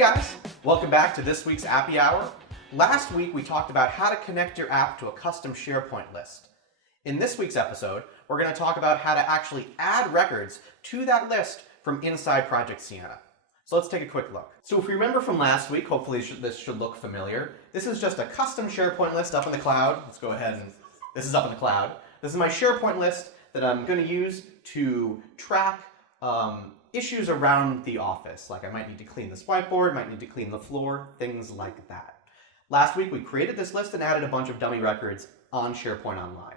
Hey guys, welcome back to this week's Appy Hour. Last week we talked about how to connect your app to a custom SharePoint list. In this week's episode, we're going to talk about how to actually add records to that list from inside Project Siena. So let's take a quick look. So if you remember from last week, hopefully this should look familiar. This is just a custom SharePoint list up in the cloud. Let's go ahead and, this is up in the cloud. This is my SharePoint list that I'm going to use to track issues around the office. Like I might need to clean this whiteboard, might need to clean the floor, things like that. Last week we created this list and added a bunch of dummy records on SharePoint Online.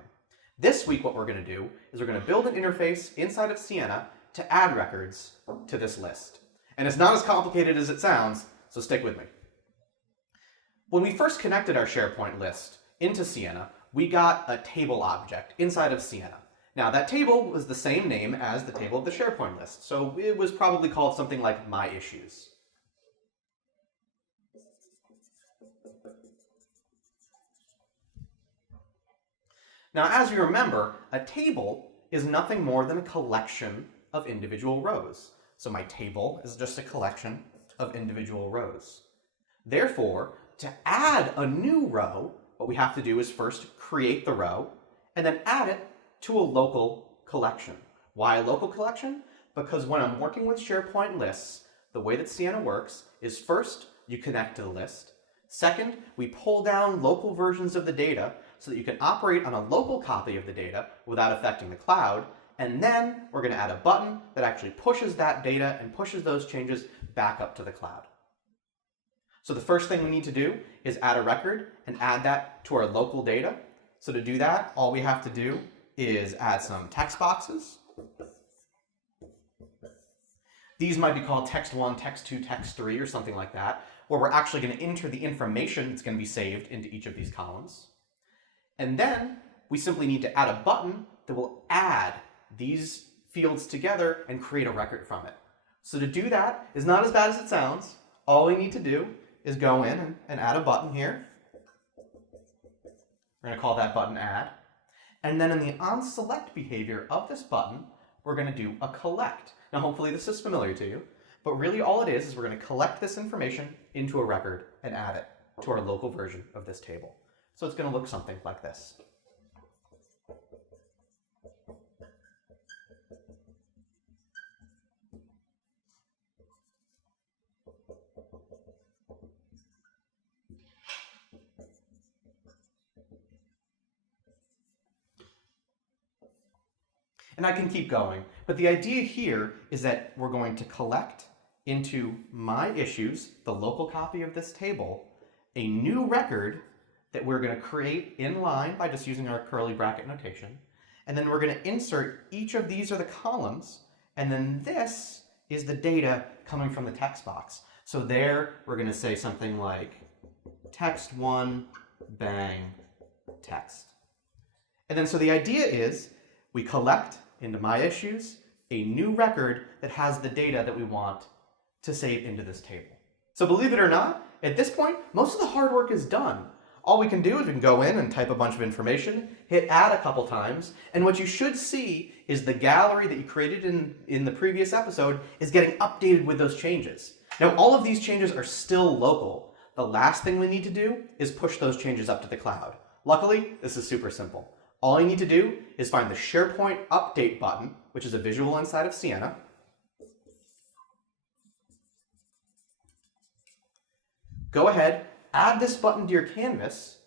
This week what we're going to do is we're going to build an interface inside of Siena to add records to this list. And it's not as complicated as it sounds, so stick with me. When we first connected our SharePoint list into Siena, we got a table object inside of Siena. Now that table was the same name as the table of the SharePoint list, so it was probably called something like My Issues. Now as you remember, a table is nothing more than a collection of individual rows. So my table is just a collection of individual rows. Therefore, to add a new row, what we have to do is first create the row and then add it to a local collection. Why a local collection? Because when I'm working with SharePoint lists, the way that Siena works is first, you connect to the list. Second, we pull down local versions of the data so that you can operate on a local copy of the data without affecting the cloud. And then we're going to add a button that actually pushes that data and pushes those changes back up to the cloud. So the first thing we need to do is add a record and add that to our local data. So to do that, all we have to do is add some text boxes. These might be called text 1, text 2, text 3, or something like that, where we're actually going to enter the information that's going to be saved into each of these columns. And then we simply need to add a button that will add these fields together and create a record from it. So to do that is not as bad as it sounds. All we need to do is go in and add a button here. We're going to call that button add. And then in the onSelect behavior of this button, we're going to do a collect. Now hopefully this is familiar to you, but really all it is we're going to collect this information into a record and add it to our local version of this table. So it's going to look something like this. And I can keep going, but the idea here is that we're going to collect into My Issues, the local copy of this table, a new record that we're going to create in line by just using our curly bracket notation. And then we're going to insert each of these are the columns, and then this is the data coming from the text box. So there we're going to say something like text 1, bang, text. And then so the idea is we collect into My Issues a new record that has the data that we want to save into this table. So believe it or not, at this point, most of the hard work is done. All we can do is we can go in and type a bunch of information, hit add a couple times, and what you should see is the gallery that you created in the previous episode is getting updated with those changes. Now all of these changes are still local. The last thing we need to do is push those changes up to the cloud. Luckily, this is super simple. All you need to do is find the SharePoint Update button, which is a visual inside of Siena. Go ahead, add this button to your canvas,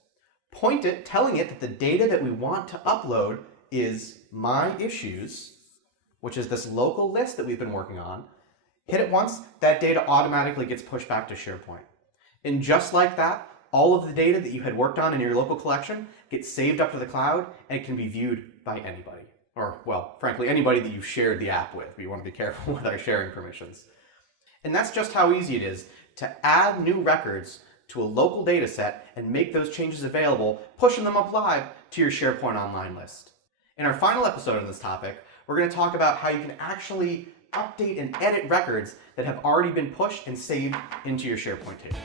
point it, telling it that the data that we want to upload is My Issues, which is this local list that we've been working on. Hit it once, that data automatically gets pushed back to SharePoint. And just like that, all of the data that you had worked on in your local collection gets saved up to the cloud and it can be viewed by anybody. Or, well, frankly, anybody that you've shared the app with. We want to be careful with our sharing permissions. And that's just how easy it is to add new records to a local data set and make those changes available, pushing them up live to your SharePoint Online list. In our final episode on this topic, we're going to talk about how you can actually update and edit records that have already been pushed and saved into your SharePoint table.